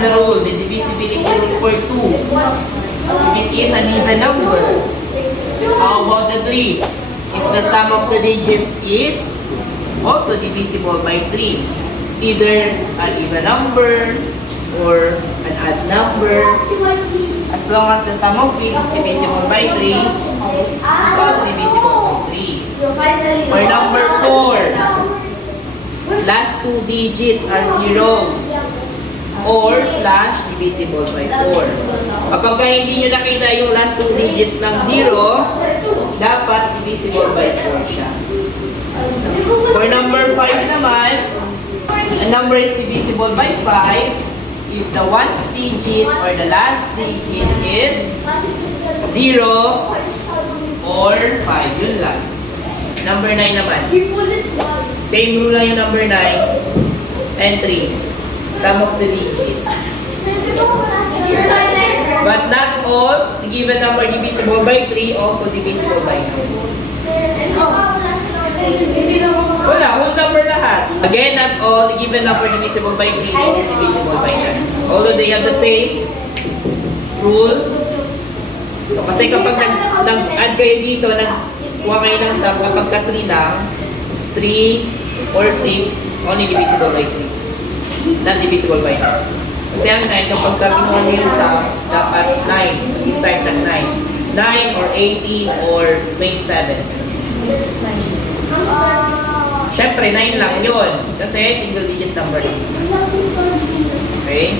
the rule, the divisibility rule for 2. If it is an even number, how about the 3? If the sum of the digits is also divisible by 3, it's either an even number or an odd number. As long as the sum of it is divisible by 3, it's also divisible by 3. For number 4, last 2 digits are zeros or slash divisible by 4. Kapag hindi nyo nakita yung last 2 digits ng 0, dapat divisible by 4 siya. For number 5 naman, a number is divisible by 5 if the ones digit or the last digit is 0 or 5. Yun lang. Number 9 naman. Same rule lang yung number 9 and 3. Sum of the digits. But not all the given number divisible by 3 also divisible by 2. Wala, whole number lahat. Again, not all the given number divisible by 3 is also divisible by 9. Although they have the same rule. So, kasi kapag nag-add kayo dito, nagkuha kayo ng sum, kapag ka 3 lang, 3 or 6, only divisible by 3. Not divisible by 9. Kasi ang 9, kapag kinuha nyo yung sum, dapat 9. Mag-start ng 9. 9 or 18 or 27. Siyempre, 9 lang yun. Kasi single digit number lang. Okay?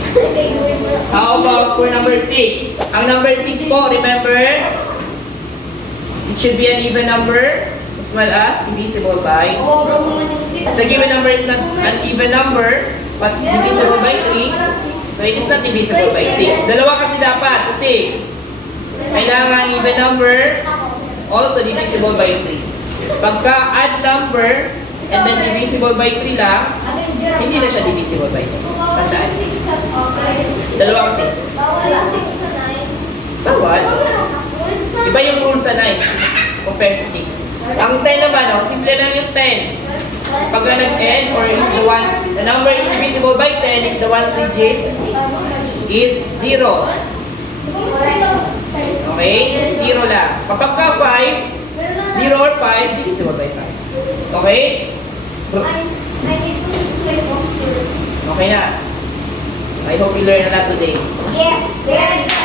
How about for number 6? Ang number 6 po, remember, it should be an even number as well as divisible by. The given number is not an even number, but divisible by 3. So it is not divisible by 6. Dalawa kasi dapat. So 6. Kailangan even number, also divisible by 3. Pagka odd number, and then divisible by 3 lang, hindi na siya divisible by 6. Tandaan. Dalawa kasi. Bawal. Iba yung rule sa 9 compare sa 6. Ang 10 naman, simple lang yung 10. Pag nag-end or the number is divisible by 10 if the ones digit is 0. Okay? 0 lang. Kapag ka 5, 0 or 5, divisible by 5. Okay? Okay na. I hope you learned a lot today. Yes, very good.